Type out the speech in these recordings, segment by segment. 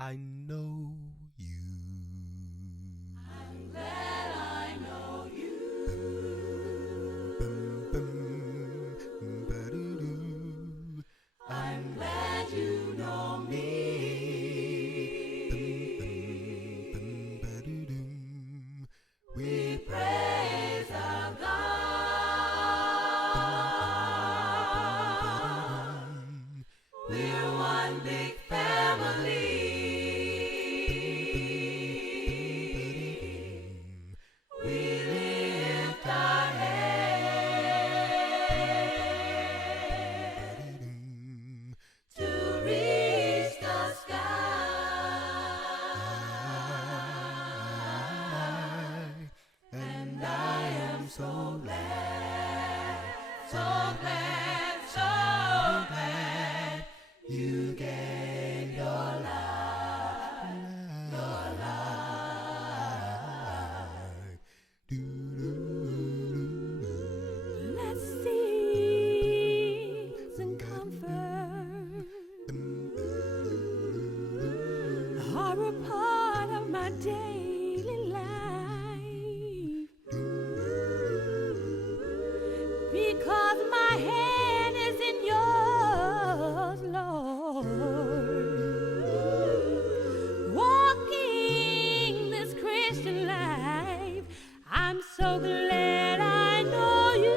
I know you. I'm glad I know you. I'm glad you know me. We praise our God. We're one big family. We lift our head to reach the sky. And I am so glad, so glad, so glad you gave your life, your life. Let's ease and comfort are a part of my daily life, because my hand is in yours, Lord. Walking this Christian life, I'm so glad I know you.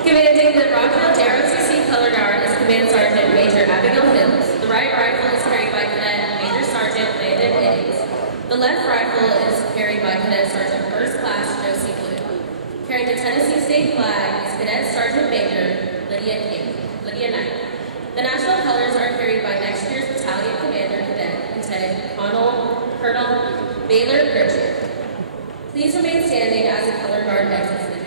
Commanding the Rockville ROTC Color Guard is Command Sergeant Major Abigail Hills. The right rifle is carried by Cadet Major Sergeant Landon Higgs. The left rifle is carried by Cadet Sergeant First Class Josie Blue. Carrying the Tennessee State flag is Cadet Sergeant Major Lydia Knight. The national colors are carried by next year's Battalion Commander Cadet Lieutenant Colonel Baylor Pritchard. Please remain standing as the color guard exits the gym.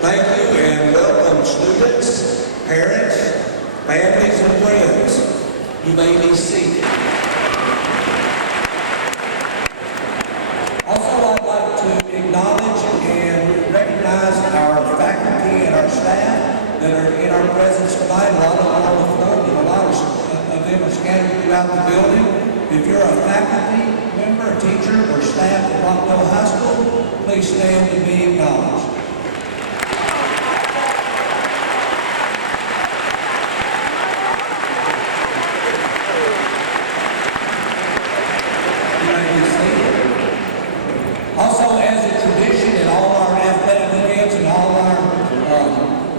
Thank you and welcome students, parents, families, and friends. You may be seated. Also, I'd like to acknowledge and recognize our faculty and our staff that are in our presence tonight. A lot of them are on the floor, and a lot of them are scattered throughout the building. If you're a faculty member, a teacher, or staff at Rockville High School, please stand to be acknowledged. Also, as a tradition in all our athletic events and all our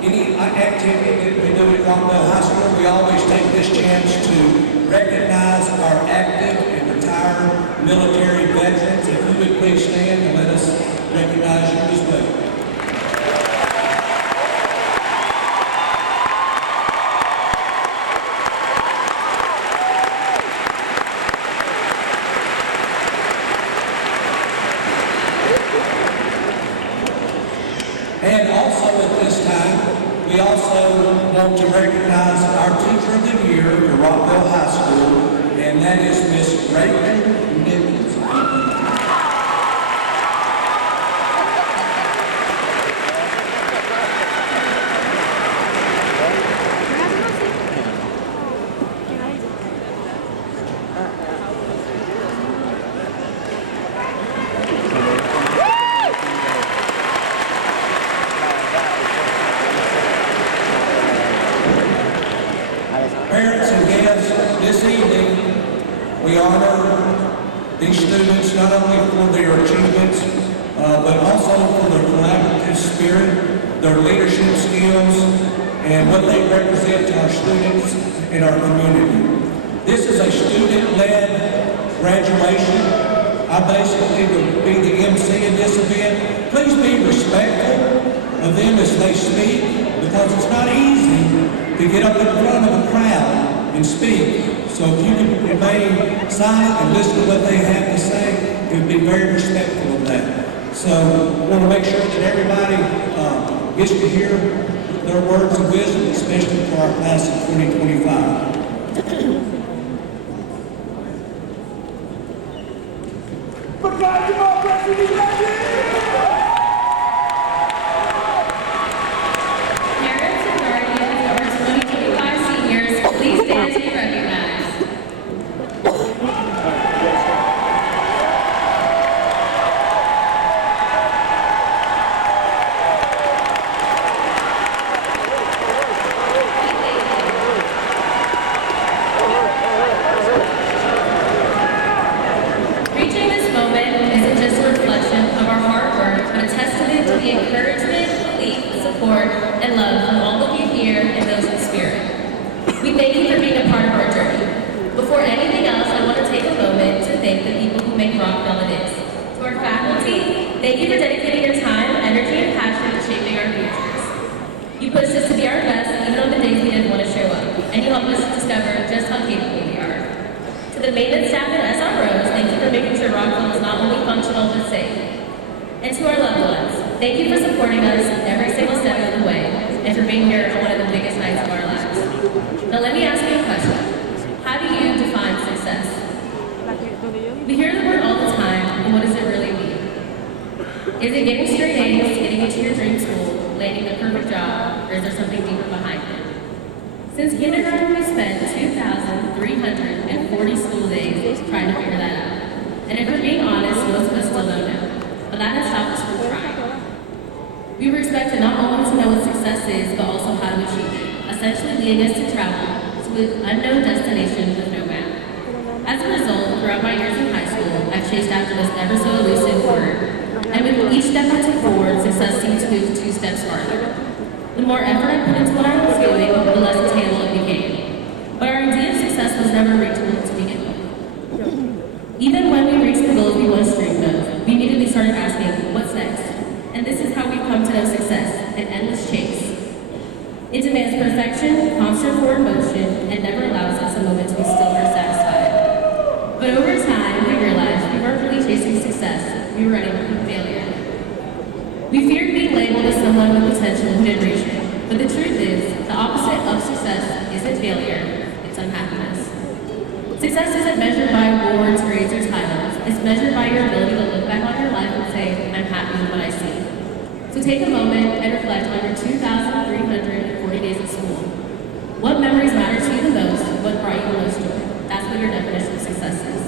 any activity that we do at Rockville High School, we always take this chance to recognize our active and retired military veterans. If you would please stand and let us recognize you as well. And also at this time, we also want to recognize our Teacher of the Year for Rockville High School, and that is Miss Rachel Nichols. Parents and guests, this evening, we honor these students not only for their achievements, but also for their collaborative spirit, their leadership skills, and what they represent to our students in our community. This is a student-led graduation. I basically will be the MC in this event. Please be respectful of them as they speak, because it's not easy to get up in front of a crowd and speak. So if you can remain silent and listen to what they have to say, it would be very respectful of that. So I want to make sure that everybody gets to hear their words of wisdom, especially for our class of 2025. But God, come on, President, Parents and guardians of our 2025 seniors, please stand to be recognized. Reaching this moment isn't just a reflection of our hard work, but a testament to the encouragement, belief, support, and love from all of you here and those in spirit. We thank you for being a part of our journey. Before anything else, I want to take a moment to thank the people who make Rockville it is. To our faculty, thank you for dedicating your time, energy, and passion to shaping our futures. You pushed us to be our best even on the days we didn't want to show up, and you helped us discover just how capable we are. To the maintenance staff and SROs, thank you for making sure Rockville is not only functional but safe. And to our loved ones, thank you for supporting us every single step of the way, and for being here on one of the biggest nights of our lives. Now let me ask you a question. How do you define success? We hear the word all the time, but what does it really mean? Is it getting straight A's, getting into your dream school, landing the perfect job, or is there something deeper behind it? Since kindergarten, we spent 2,340 school days trying to figure that out. And if we're being honest, most of us still don't know. But that has stopped us from trying. We were expected not only to know what success is, but also how to achieve it, essentially leading us to travel to an unknown destination with no map. As a result, throughout my years in high school, I've chased after this ever so elusive word. And with each step I took forward, success seemed to move 2 steps farther. The more effort I put into what I was doing, the less attainable it became. But our idea of success was never reachable to begin with. Even when we reached the goals we once dreamed of, we immediately started asking, what's next? And this is how we've come to know success, an endless chase. It demands perfection, constant forward motion, and never allows us a moment to be still or satisfied. But over time, we realized we weren't really chasing success, we were running from failure. We feared being labeled as someone with potential who didn't reach it. But the truth is, the opposite of success isn't failure, it's unhappiness. Success isn't measured by awards, grades, or titles. It's measured by your ability to look back on your life and say, I'm happy with what I see. So take a moment and reflect on your 2,340 days at school. What memories matter to you the most? What brought you the most joy? That's what your definition of success is.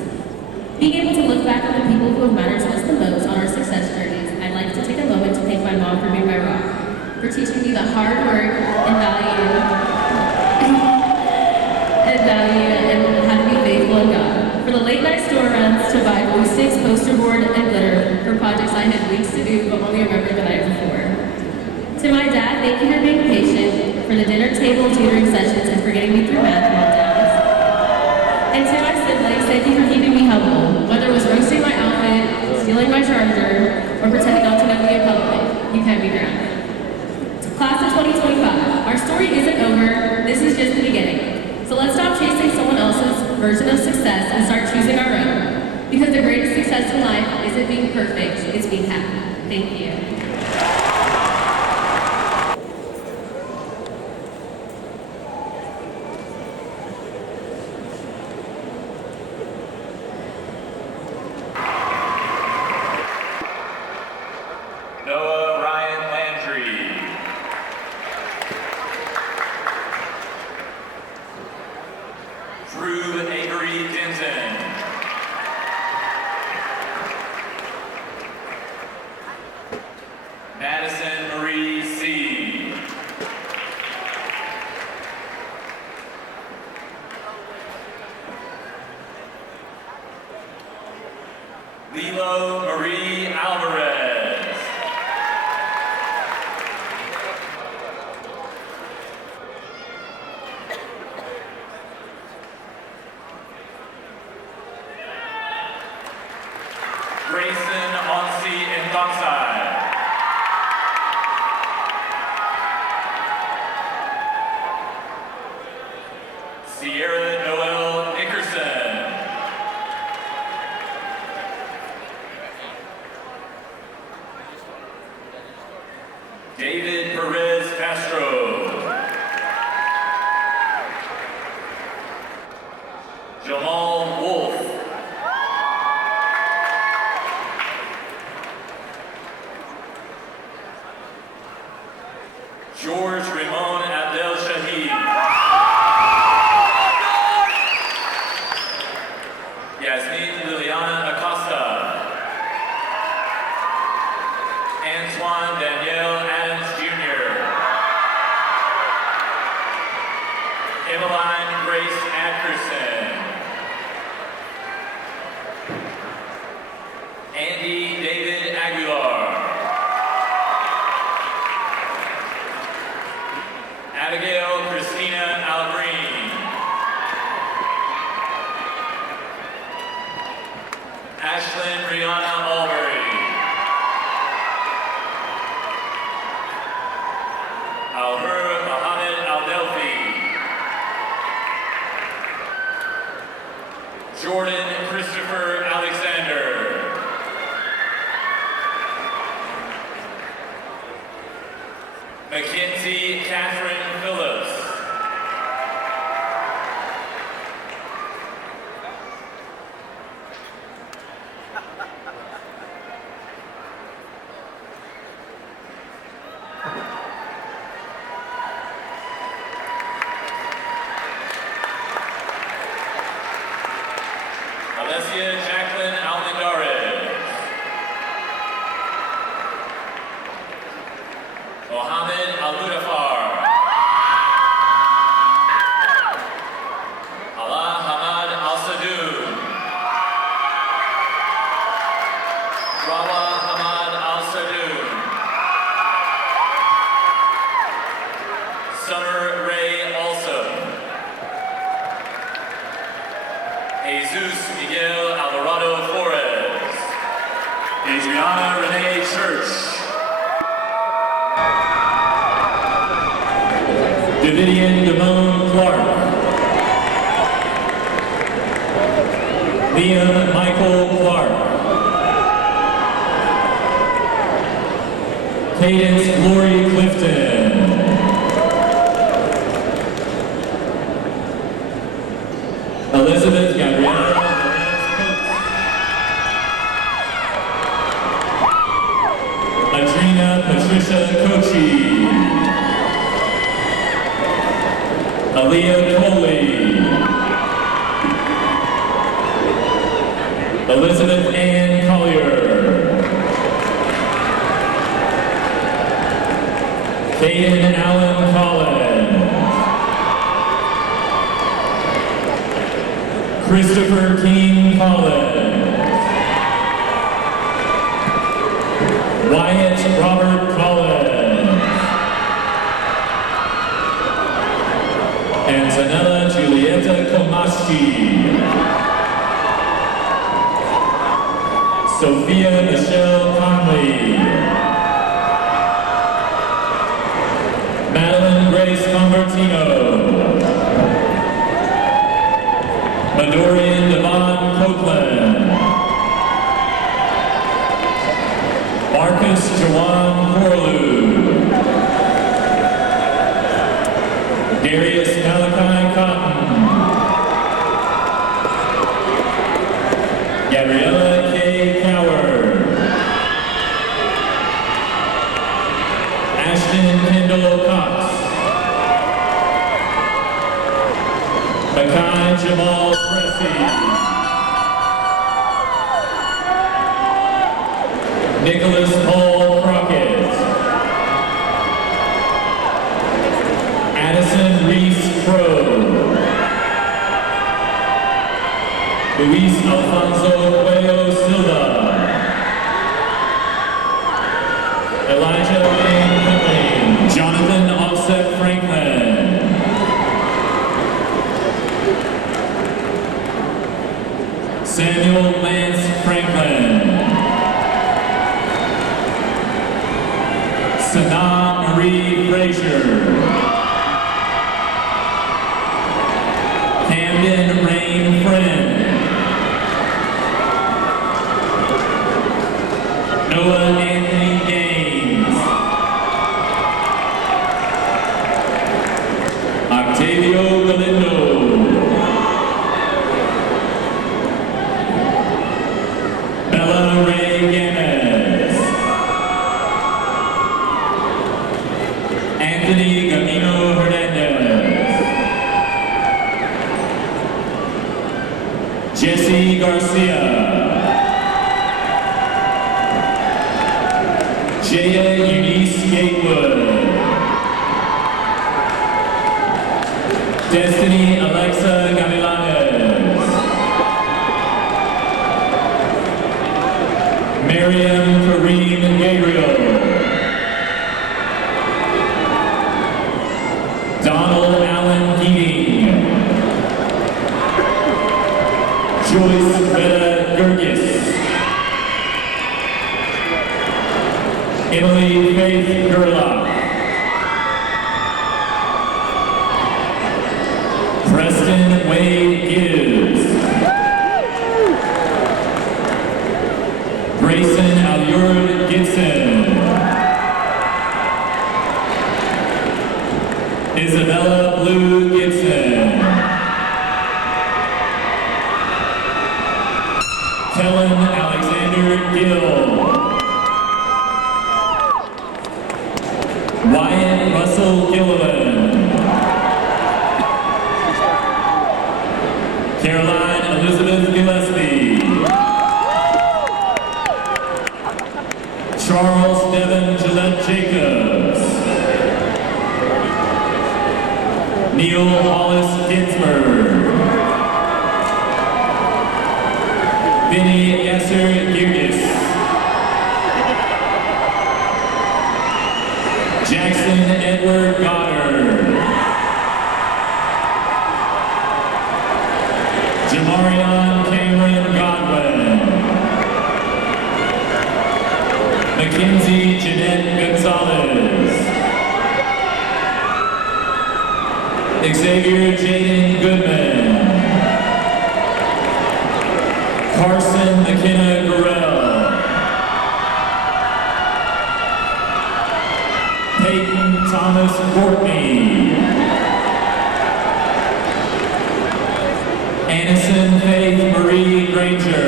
Being able to look back on the people who have mattered to us the most on our success journeys, I'd like to take a moment to thank my mom for being my rock, for teaching me the hard work and value and how to be faithful in God. For the late night store runs to buy glue sticks, poster board, and glitter for projects I had weeks to do but only remembered the night before. To my dad, thank you for being patient, for the dinner table tutoring sessions, and for getting me through math meltdowns. And to my siblings, thank you for keeping me humble, whether it was roasting my outfit, stealing my charger, or pretending not to know me in public. You kept me grounded. Class of 2025, our story isn't over, this is just the beginning. So let's stop chasing someone else's version of success and start choosing our own. Because the greatest success in life isn't being perfect, it's being happy. Thank you. Milo Marie Alvarez. Grayson Onsi Ndonsai. Sierra Noel Nickerson. David Perez Castro. Jamal Wolf. George Ramon Abdel Shahid. Yasmin Liliana Acosta. Antoine Danielle Adams Jr. Emmeline Grace Ackerson. Andy David Aguilar. Abigail Christina Algreen. Ashlyn Rihanna Albury. Alhur Mohammed Aldelfi. Jordan Christopher Alexander. Mackenzie Catherine Phillips. Alessia Jacqueline Almendarez. Mohammed Al-Mudafar. Allah Hamad Al-Sadoun. Rawa Hamad Al-Sadoun. Summer Ray Alsop. Jesus Miguel Alvarado Flores. Adriana Renee Church. Davidian Damone Clark. Liam Michael Clark. Cadence Lori Clifton. Elizabeth Gabriella Adrina Patricia Kochi. Aaliyah Coley. Elizabeth Ann Collier. Caden Allen Collins. Christopher King Collins. Wyatt Robert Collins. Antonella Julieta Komaski. Sophia Michelle Conley. Madeline Grace Convertino. Madorian Devon Copeland. Marcus Jawan Corlew. Darius Malachi Cotton. Gabriella K. Coward. Ashton Kendall Cox. Makai Jamal Pressey. Nicholas Paul Crockett. Addison Reese Crow. Luis Alfonso Cuello Silva. Sana Marie Frazier. Camden Rain Friend. Noah Anthony Gaines. Octavio Galindo. Bella Ray Gamez. Anthony Gamino Hernandez. Jesse Garcia. Jaya Eunice Gatewood. Destiny Alexa Gavilanes. Miriam Kareem Gabriel. Donald Allen Keating. Joyce Veda Gurgis. Emily Faith Gerlach. Preston Wade Gibbs. Grayson Allure Gibson. Isabella Blue Gibson. Kellen Alexander Gill. Wyatt Russell Gilliland. Caroline Elizabeth Gillespie. Charles Devin Gillette Jacobs. Neil Hollis Ginsberg. Vinny Esser Girgis. Jackson Edward Goddard. Jamarion Cameron Godwin. Mackenzie Jeanette Gonzalez. Xavier Jaden Goodman. Carson McKenna Gorell. Peyton Thomas Courtney. Anderson Faith Marie Granger.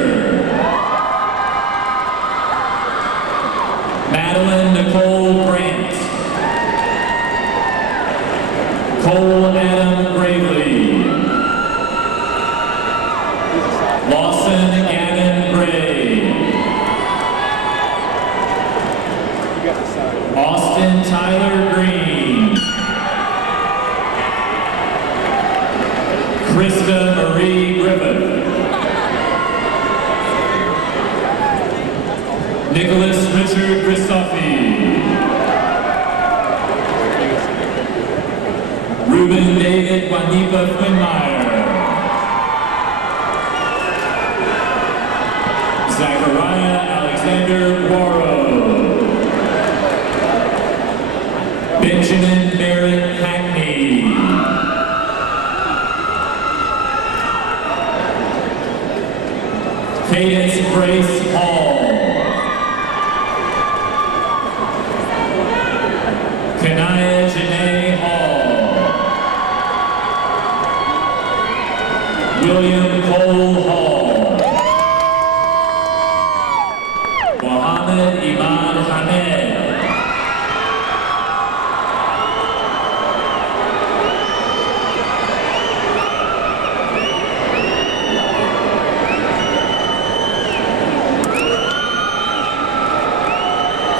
Madeline Nicole Grant. Cole Adam Gravely. Lawson Gavin Gray. Austin Tyler Green. Krista Marie Griffith. Nicholas Richard Christophe. Ruben David Wanipa Finmeyer. Zachariah Alexander Guaro. Benjamin Merritt Hackney. Cadence Grace Hall. Kanaya Janae Hall. William Cole Hall. Mohammed Imad Hamed.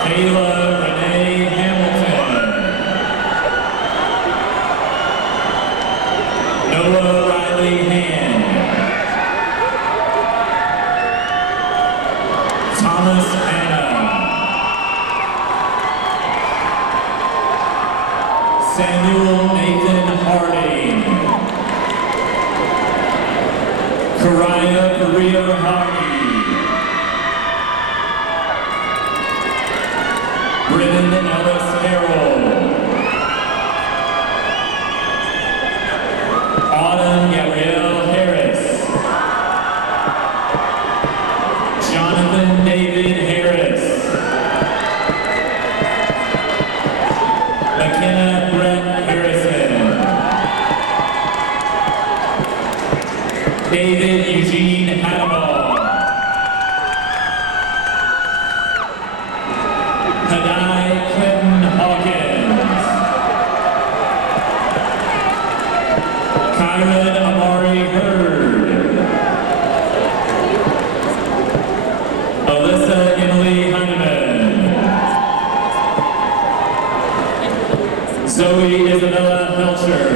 Kayla Renee Hamilton. Noah Riley Hand. Thomas Anna. Samuel Nathan Harding. Karaya Korea Hardy. Brennan Ellis Carroll. Autumn Gabrielle Harris. Jonathan David Harris. McKenna Brett Harrison. David Eugene Hadamall. Hadai Clinton Hawkins. Kyron Amari Hurd. Alyssa Emily Heineman. Zoe Isabella Felcher.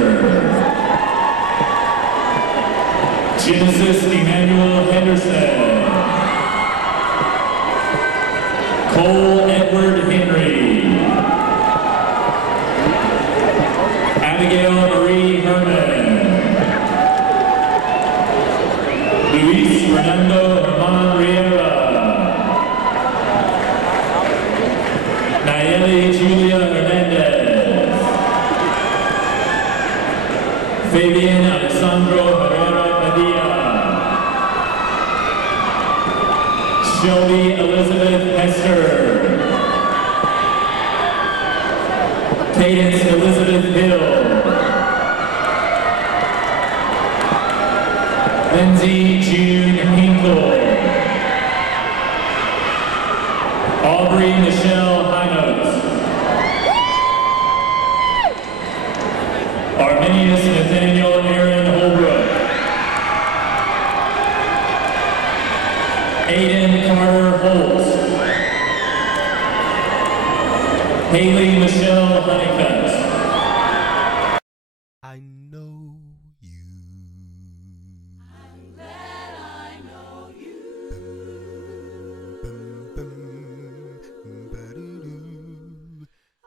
Genesis Emmanuel Henderson. Cole Edward Henry. Abigail Marie Herman. Luis Fernando Herman Riera. Nayeli Julia Hernandez. Fabian Alessandro Herrera Padilla. Shelby Elizabeth Hester. Cadence Elizabeth Hill. Lindsay June Hinkle. Aubrey Michelle Hinos. Arminius Nathaniel Aaron Holbrook. Aiden Carter Holt. Haley Michelle Honeycutt. I know you. I'm glad I know you.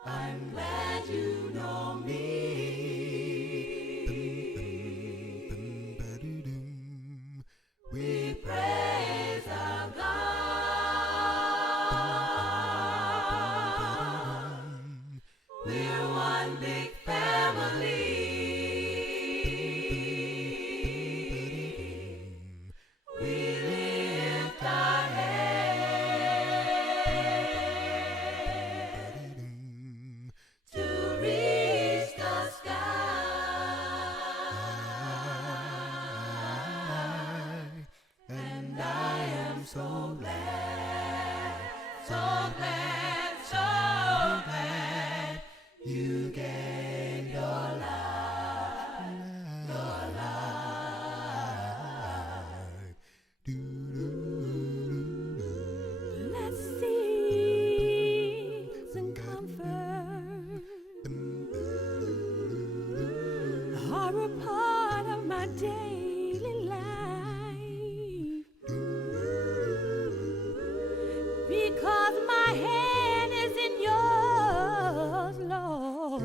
I'm glad you know me. We praise our God. We're one big family. We lift our heads to reach the sky. And I am so glad, so glad, so glad you gave your life, your life. Do-do-do-do. Let's sing some comfort. Are a part of my daily life. Because my hand is in yours, Lord.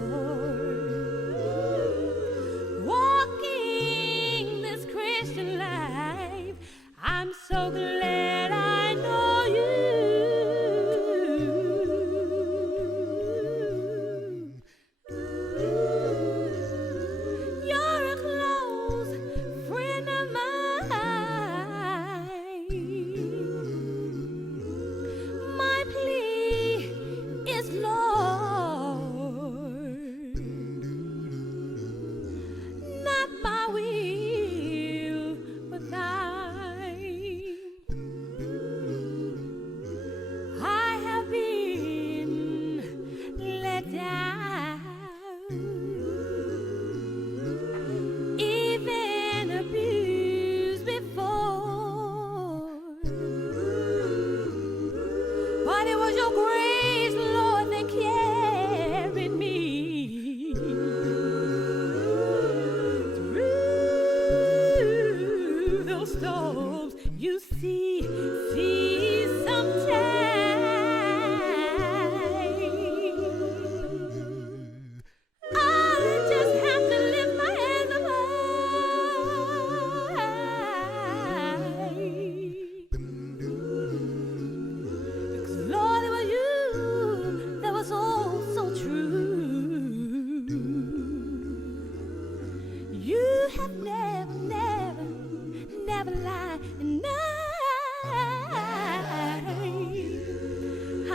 Walking this Christian life, I'm so glad I know you. You're a close friend of mine. My plea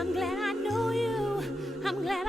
I'm glad I know you. I'm glad